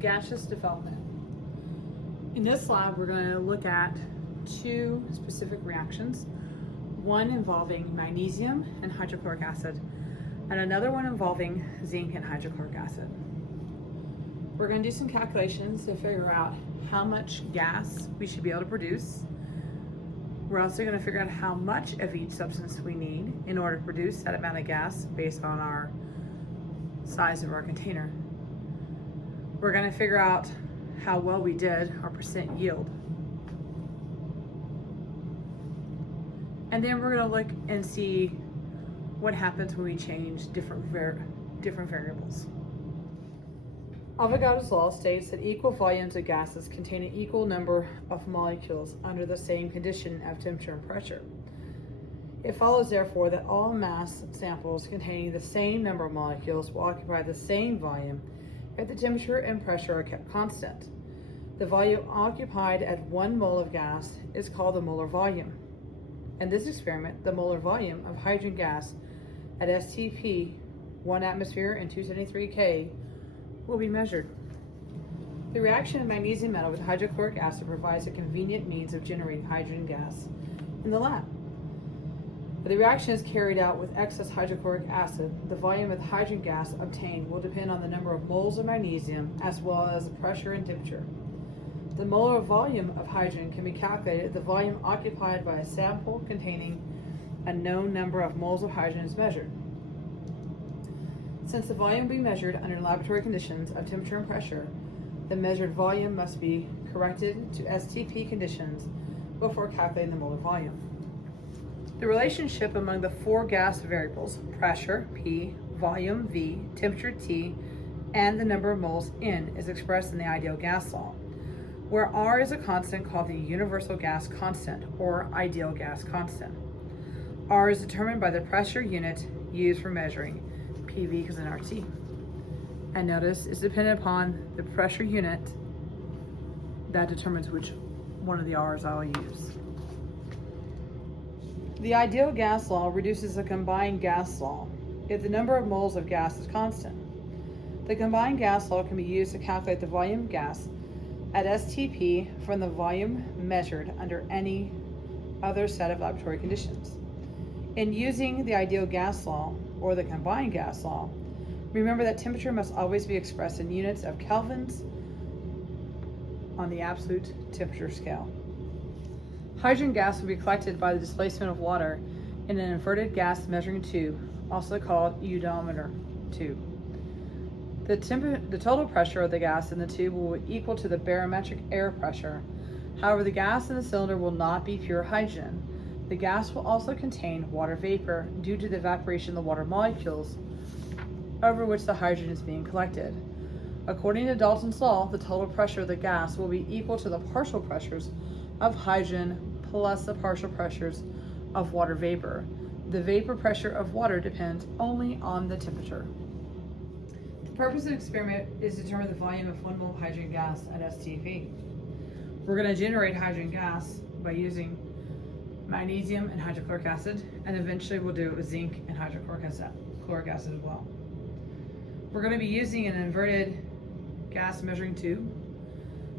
gaseous development. In this lab, we're going to look at two specific reactions, one involving magnesium and hydrochloric acid, and another one involving zinc and hydrochloric acid. We're going to do some calculations to figure out how much gas we should be able to produce. We're also going to figure out how much of each substance we need in order to produce that amount of gas based on our size of our container. We're going to figure out how well we did our percent yield. And then we're going to look and see what happens when we change different variables. Avogadro's law states that equal volumes of gases contain an equal number of molecules under the same condition of temperature and pressure. It follows, therefore, that all mass samples containing the same number of molecules will occupy the same volume if the temperature and pressure are kept constant. The volume occupied at 1 mole of gas is called the molar volume. In this experiment, the molar volume of hydrogen gas at STP, 1 atmosphere and 273 K, will be measured. The reaction of magnesium metal with hydrochloric acid provides a convenient means of generating hydrogen gas in the lab. If the reaction is carried out with excess hydrochloric acid, the volume of the hydrogen gas obtained will depend on the number of moles of magnesium as well as the pressure and temperature. The molar volume of hydrogen can be calculated if the volume occupied by a sample containing a known number of moles of hydrogen is measured. Since the volume will be measured under laboratory conditions of temperature and pressure, the measured volume must be corrected to STP conditions before calculating the molar volume. The relationship among the four gas variables, pressure, P, volume, V, temperature, T, and the number of moles, N, is expressed in the ideal gas law, where R is a constant called the universal gas constant, or ideal gas constant. R is determined by the pressure unit used for measuring, PV because in RT. And notice it's dependent upon the pressure unit that determines which one of the R's I'll use. The ideal gas law reduces the combined gas law if the number of moles of gas is constant. The combined gas law can be used to calculate the volume of gas at STP from the volume measured under any other set of laboratory conditions. In using the ideal gas law or the combined gas law, remember that temperature must always be expressed in units of kelvins on the absolute temperature scale. Hydrogen gas will be collected by the displacement of water in an inverted gas measuring tube, also called eudiometer tube. The total pressure of the gas in the tube will be equal to the barometric air pressure. However, the gas in the cylinder will not be pure hydrogen. The gas will also contain water vapor due to the evaporation of the water molecules over which the hydrogen is being collected. According to Dalton's law, the total pressure of the gas will be equal to the partial pressures of hydrogen plus the partial pressures of water vapor. The vapor pressure of water depends only on the temperature. The purpose of the experiment is to determine the volume of 1 mole of hydrogen gas at STP. We're going to generate hydrogen gas by using magnesium and hydrochloric acid, and eventually we'll do it with zinc and hydrochloric acid as well. We're going to be using an inverted gas measuring tube,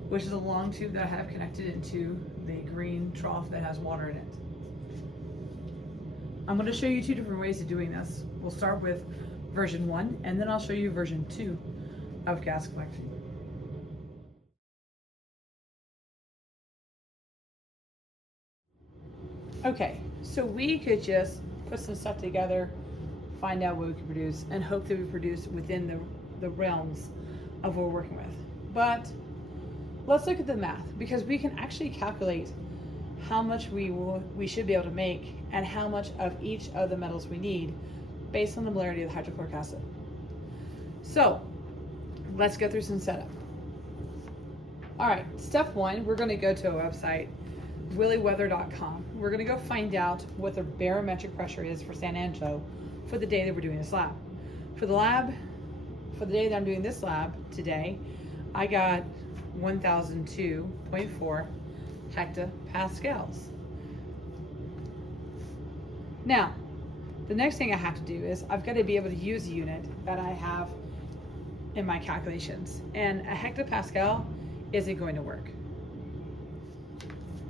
which is a long tube that I have connected into the green trough that has water in it. I'm going to show you two different ways of doing this. We'll start with version 1, and then I'll show you version 2 of gas collecting. Okay, so we could just put some stuff together, find out what we can produce, and hope that we produce within the realms of what we're working with. But let's look at the math, because we can actually calculate how much we should be able to make and how much of each of the metals we need based on the molarity of the hydrochloric acid. So let's go through some setup. All right, step 1, we're going to go to a website, willyweather.com. We're going to go find out what the barometric pressure is for San Angelo for the day that we're doing this lab. For the day that I'm doing this lab today, I got 1002.4 hectopascals. Now, the next thing I have to do is I've got to be able to use a unit that I have in my calculations, and a hectopascal isn't going to work.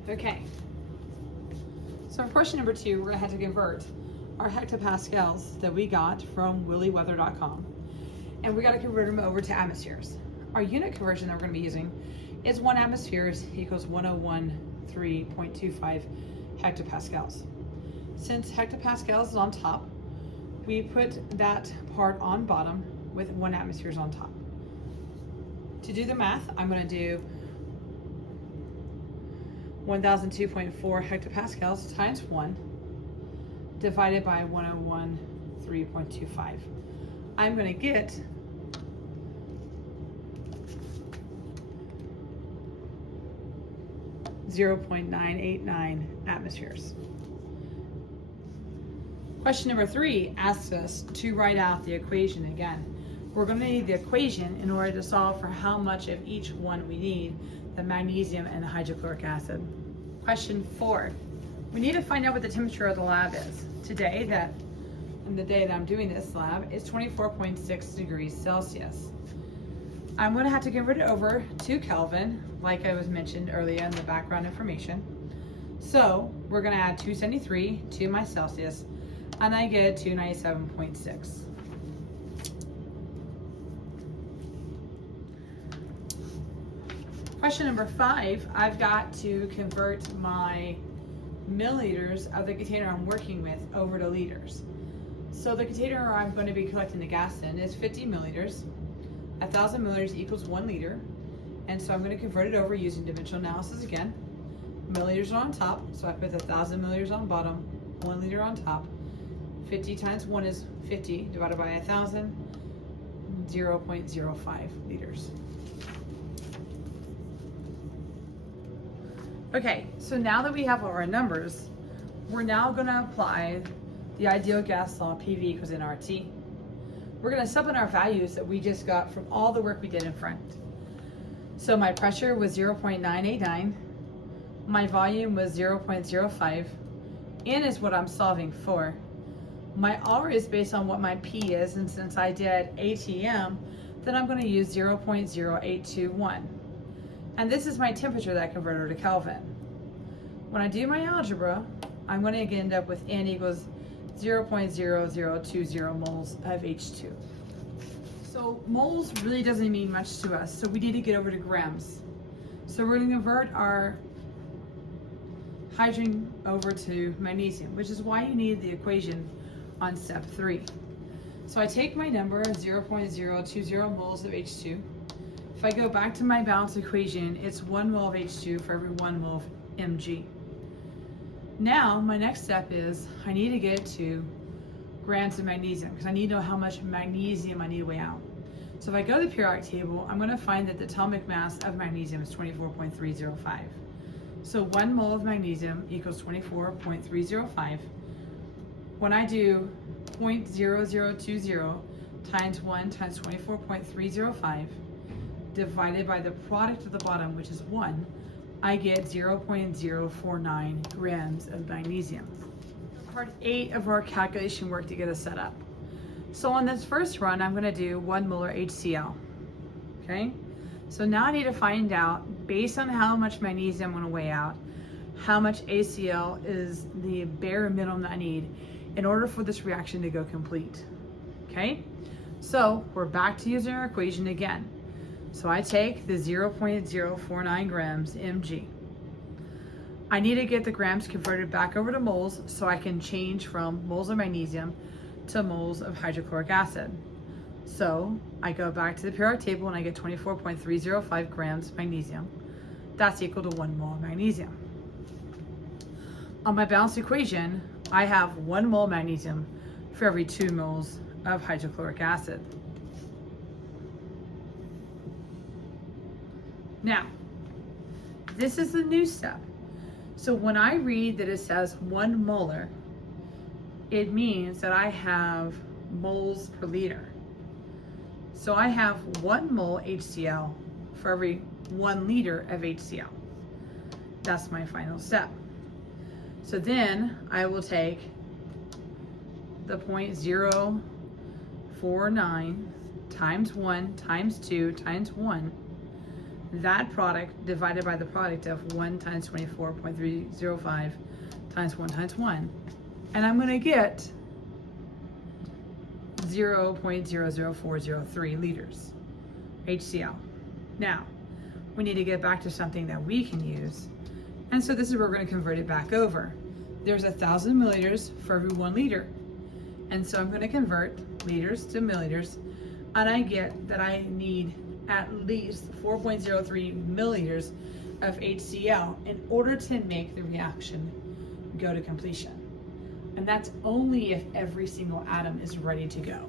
Okay, so for question number 2, we're going to have to convert our hectopascals that we got from willieweather.com, and we got to convert them over to atmospheres. Our unit conversion that we're going to be using is 1 atmosphere equals 1013.25 hectopascals. Since hectopascals is on top, we put that part on bottom with 1 atmosphere on top. To do the math, I'm going to do 1002.4 hectopascals times 1 divided by 1013.25. I'm going to get 0.989 atmospheres. Question number 3 asks us to write out the equation again. We're going to need the equation in order to solve for how much of each one we need, the magnesium and the hydrochloric acid. Question 4, we need to find out what the temperature of the lab is. Today, and the day that I'm doing this lab, is 24.6 degrees Celsius. I'm going to have to convert it over to Kelvin, like I was mentioned earlier in the background information. So we're going to add 273 to my Celsius, and I get 297.6. Question number 5, I've got to convert my milliliters of the container I'm working with over to liters. So the container I'm going to be collecting the gas in is 50 milliliters. 1,000 milliliters equals 1 liter. And so I'm going to convert it over using dimensional analysis again. Milliliters are on top, so I put 1,000 milliliters on bottom, 1 liter on top. 50 times 1 is 50 divided by 1,000, 0.05 liters. Okay, so now that we have all our numbers, we're now going to apply the ideal gas law, PV equals nRT. We're going to sub in our values that we just got from all the work we did in front. So my pressure was 0.989, my volume was 0.05, N is what I'm solving for. My R is based on what my P is, and since I did ATM, then I'm going to use 0.0821. And this is my temperature that I converted to Kelvin. When I do my algebra, I'm going to end up with N equals 0.0020 moles of H2. So moles really doesn't mean much to us, so we need to get over to grams. So we're going to convert our hydrogen over to magnesium, which is why you need the equation on step 3. So I take my number, 0.020 moles of H2. If I go back to my balance equation, it's 1 mole of H2 for every 1 mole of Mg. Now, my next step is I need to get to grams of magnesium because I need to know how much magnesium I need to weigh out. So if I go to the periodic table, I'm going to find that the atomic mass of magnesium is 24.305. So 1 mole of magnesium equals 24.305. When I do 0.0020 times 1 times 24.305 divided by the product of the bottom, which is 1, I get 0.049 grams of magnesium. Part 8 of our calculation work to get us set up. So on this first run, I'm going to do 1 molar HCl. Okay? So now I need to find out, based on how much magnesium I'm going to weigh out, how much HCl is the bare minimum that I need in order for this reaction to go complete. Okay? So we're back to using our equation again. So I take the 0.049 grams Mg. I need to get the grams converted back over to moles so I can change from moles of magnesium to moles of hydrochloric acid. So I go back to the periodic table and I get 24.305 grams magnesium. That's equal to 1 mole of magnesium. On my balanced equation, I have 1 mole magnesium for every 2 moles of hydrochloric acid. Now, this is the new step. So when I read that it says 1 molar, it means that I have moles per liter. So I have 1 mole HCl for every 1 liter of HCl. That's my final step. So then I will take the 0.049 times 1 times 2 times 1, that product divided by the product of 1 times 24.305 times 1 times 1. And I'm going to get 0.00403 liters HCl. Now, we need to get back to something that we can use. And so this is where we're going to convert it back over. There's 1,000 milliliters for every 1 liter. And so I'm going to convert liters to milliliters, and I get that I need at least 4.03 milliliters of HCl in order to make the reaction go to completion. And that's only if every single atom is ready to go.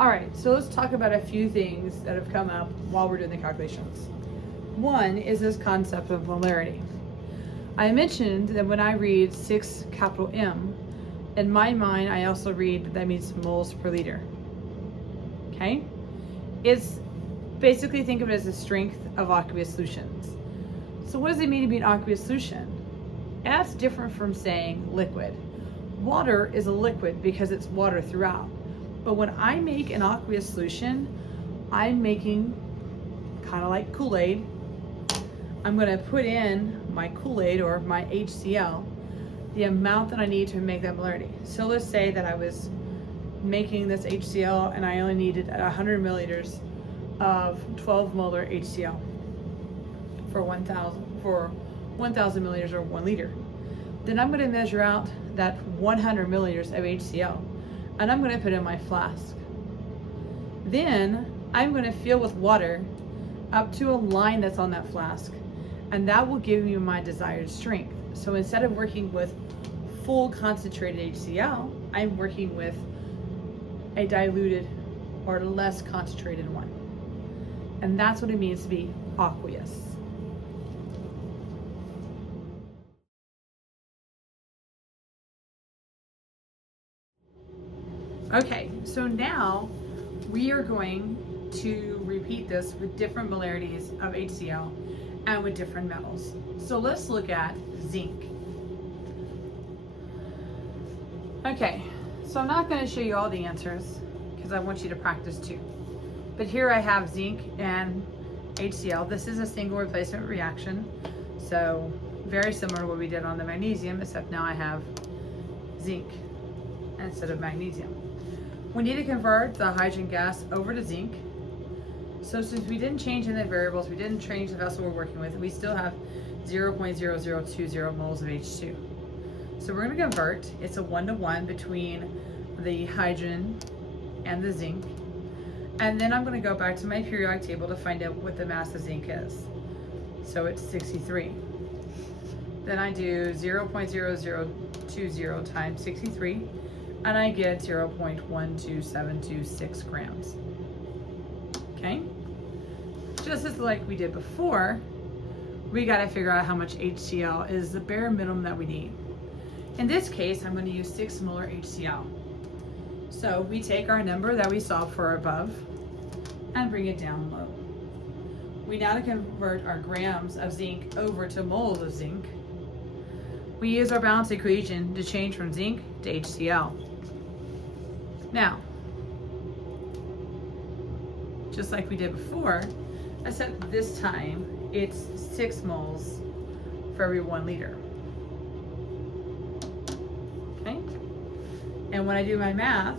All right, so let's talk about a few things that have come up while we're doing the calculations. One is this concept of molarity. I mentioned that when I read 6 capital M, in my mind, I also read that means moles per liter. Okay? It's basically, think of it as the strength of aqueous solutions. So what does it mean to be an aqueous solution? That's different from saying liquid. Water is a liquid because it's water throughout. But when I make an aqueous solution, I'm making kind of like Kool-Aid. I'm going to put in my Kool-Aid or my HCl, the amount that I need to make that molarity. So let's say that I was making this HCl and I only needed 100 milliliters of 12 molar HCl for 1,000 milliliters or 1 liter. Then I'm going to measure out that 100 milliliters of HCl and I'm going to put in my flask. Then I'm going to fill with water up to a line that's on that flask, and that will give me my desired strength. So instead of working with full concentrated HCl, I'm working with a diluted or less concentrated one. And that's what it means to be aqueous. Okay, so now we are going to repeat this with different molarities of HCl and with different metals. So let's look at zinc. Okay, so I'm not going to show you all the answers because I want you to practice too. But here I have zinc and HCl. This is a single replacement reaction, so very similar to what we did on the magnesium, except now I have zinc instead of magnesium. We need to convert the hydrogen gas over to zinc. So since we didn't change in the variables, we didn't change the vessel we're working with, we still have 0.0020 moles of H2. So we're going to convert. It's a 1-to-1 between the hydrogen and the zinc. And then I'm going to go back to my periodic table to find out what the mass of zinc is. So it's 63. Then I do 0.0020 times 63, and I get 0.12726 grams. Okay? Just as like we did before, we got to figure out how much HCl is the bare minimum that we need. In this case, I'm going to use 6 molar HCl. So we take our number that we solved for above and bring it down low. We now convert our grams of zinc over to moles of zinc. We use our balance equation to change from zinc to HCl. Now, just like we did before, except this time it's 6 moles for every 1 liter. Okay? And when I do my math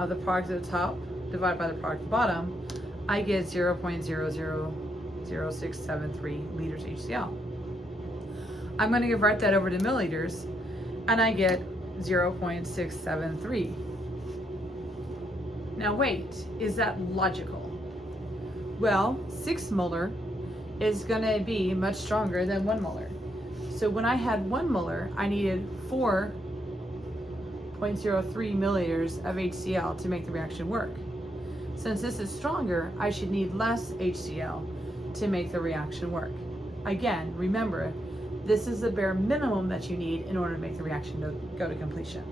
of the product at the top divided by the product at the bottom, I get 0.000673 liters HCl. I'm going to convert that over to milliliters, and I get 0.673. Now wait, is that logical? Well, 6 molar is going to be much stronger than 1 molar. So when I had 1 molar, I needed 4.03 milliliters of HCl to make the reaction work. Since this is stronger, I should need less HCl to make the reaction work. Again, remember, this is the bare minimum that you need in order to make the reaction go to completion.